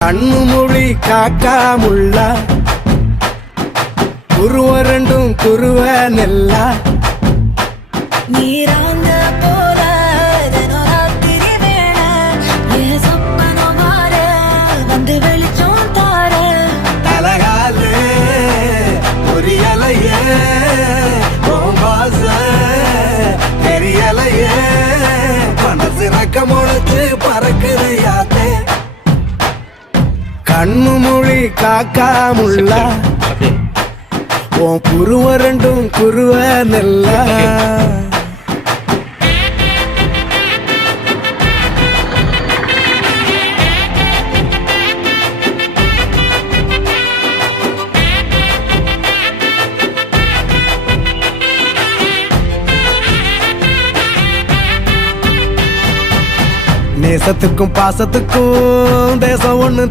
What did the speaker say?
கண்ணு மொழி காக்காமுள்ள குருவரண்டும் குருவ நெல்லா நீராங்க போல ராத்திரி வேண என் சொப்பனம் மாற வந்து வெளிச்சம் தார தலகாலே பொரியலையே பாச தெரியலையே மனசு ரக்க முளைச்சு பறக்குறையாத்தே கண்ணு மொழி காக்காமுள்ள உன் குருவரண்டும் குருவ நெல்லா நேசத்துக்கும் பாசத்துக்கும் தேசம் ஒண்ணு